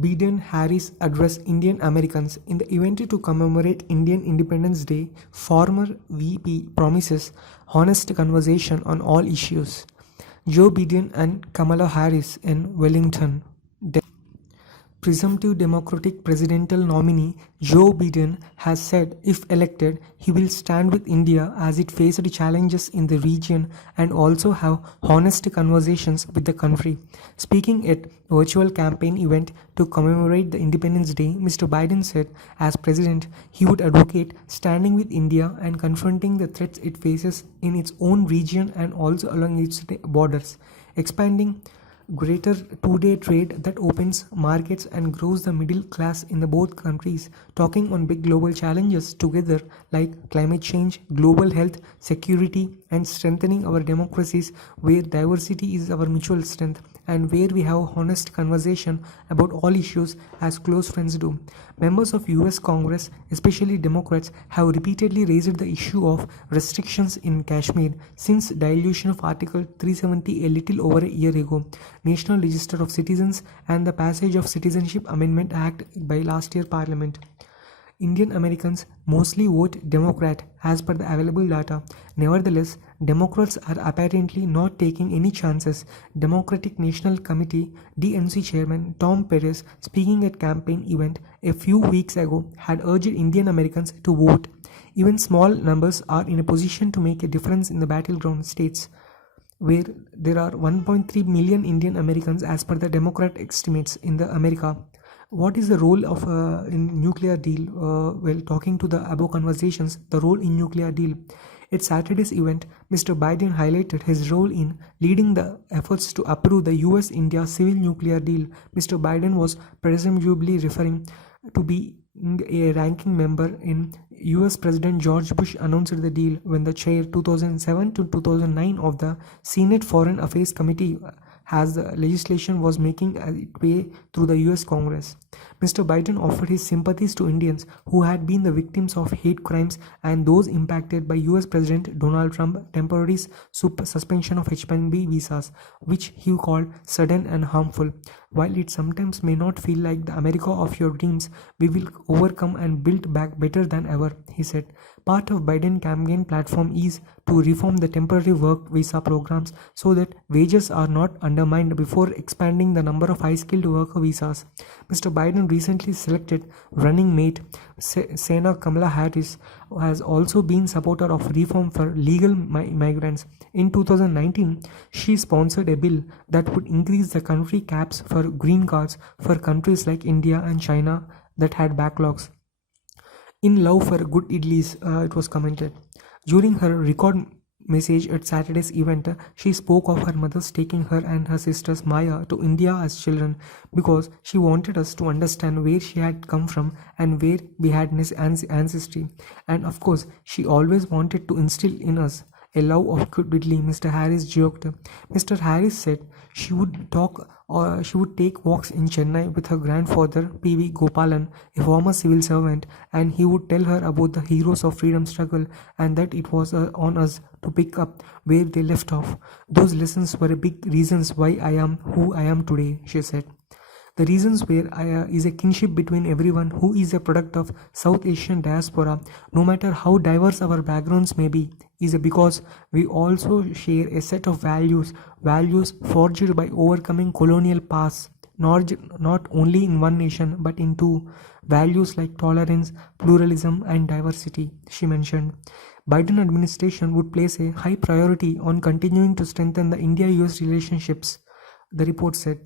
Biden-Harris address Indian Americans in the event to commemorate Indian Independence Day. Former VP promises honest conversation on all issues. Joe Biden and Kamala Harris in Wellington. Presumptive Democratic presidential nominee Joe Biden has said if elected, he will stand with India as it faced challenges in the region and also have honest conversations with the country. Speaking at a virtual campaign event to commemorate the Independence Day, Mr. Biden said as president, he would advocate standing with India and confronting the threats it faces in its own region and also along its borders, expanding greater two-day trade that opens markets and grows the middle class in the both countries, talking on big global challenges together like climate change, global health, security, and strengthening our democracies where diversity is our mutual strength and where we have honest conversation about all issues as close friends do. Members of US Congress, especially Democrats, have repeatedly raised the issue of restrictions in Kashmir since dilution of Article 370 a little over a year ago, National Register of Citizens, and the passage of Citizenship Amendment Act by last year Parliament. Indian Americans mostly vote Democrat as per the available data. Nevertheless, Democrats are apparently not taking any chances. Democratic National Committee DNC chairman Tom Perez, speaking at campaign event a few weeks ago, had urged Indian Americans to vote. Even small numbers are in a position to make a difference in the battleground states, where there are 1.3 million Indian Americans as per the Democrat estimates in the America. What is the role of in nuclear deal? Well, talking to the above conversations, the role in nuclear deal. At Saturday's event, Mr. Biden highlighted his role in leading the efforts to approve the US-India civil nuclear deal. Mr. Biden was presumably referring to being a ranking member in US President George Bush announced the deal when the chair 2007 to 2009 of the Senate Foreign Affairs Committee as the legislation was making its way through the US Congress. Mr. Biden offered his sympathies to Indians who had been the victims of hate crimes and those impacted by US President Donald Trump's temporary suspension of H-1B visas, which he called sudden and harmful. While it sometimes may not feel like the America of your dreams, we will overcome and build back better than ever, he said. Part of Biden campaign platform is to reform the temporary work visa programs so that wages are not undermined before expanding the number of high-skilled worker visas. Mr. Biden recently selected running mate Senator Kamala Harris, who has also been supporter of reform for legal migrants. In 2019, she sponsored a bill that would increase the country caps for green cards for countries like India and China that had backlogs. In love for good idlis, it was commented. During her record message at Saturday's event, she spoke of her mother's taking her and her sisters Maya to India as children because she wanted us to understand where she had come from and where we had ancestry. And of course, she always wanted to instill in us a love of good idli, Mr. Harris joked. Mr. Harris said she would take walks in Chennai with her grandfather P.V. Gopalan, a former civil servant, and he would tell her about the heroes of freedom struggle and that it was on us to pick up where they left off. Those lessons were big reasons why I am who I am today, she said. The reasons where is a kinship between everyone who is a product of South Asian diaspora, no matter how diverse our backgrounds may be, is because we also share a set of values forged by overcoming colonial past, not only in one nation but in two, values like tolerance, pluralism and diversity, she mentioned. Biden administration would place a high priority on continuing to strengthen the India-US relationships, the report said.